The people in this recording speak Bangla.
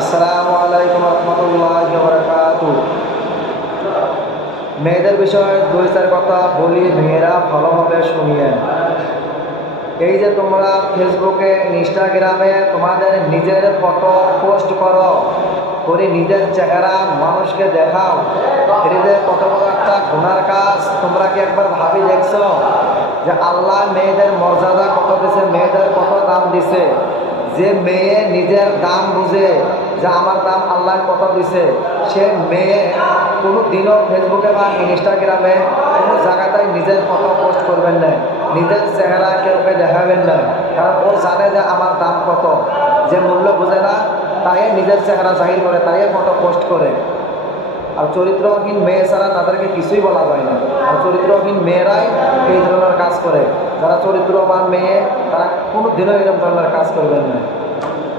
আসসালামু আলাইকুম রহমতুল্লাহি ওয়া বারাকাতুহু। মেয়েদের বিষয়ে দুই চার কথা বলি, মেয়েরা ভালোভাবে শুনিয়েন। এই যে তোমরা ফেসবুকে, ইনস্টাগ্রামে তোমাদের নিজের ফটো পোস্ট করো, করে নিজের চেহারা মানুষকে দেখাও, এটা যে কত বড় একটা গুনার কাজ। তোমরা কি একবার ভাবি দেখছো যে আল্লাহ মেয়েদের মর্যাদা কত দিছে, মেয়েদের কত দাম দিছে? যে মেয়ে নিজের দাম বুঝে যে আমার দাম আল্লাহ কত দিছে, সে মেয়ে কোনো দিনও ফেসবুকে বা ইনস্টাগ্রামে কোনো জায়গাটায় নিজের ফটো পোস্ট করবেন না, নিজের চেহারা কেউকে দেখাবেন না। কারণ ও জানে যে আমার দাম কত। যে মূল্য বোঝে না তাই নিজের চেহারা জাহির করে, তাই ফটো পোস্ট করে। আর চরিত্রহীন মেয়ে ছাড়া তাদেরকে কিছুই বলা যায় না। আর চরিত্রহীন মেয়েরাই এই ধরনের কাজ করে। যারা চরিত্রবান মেয়ে তারা কোনো দিনও এরকম ধরনের কাজ করবেন না।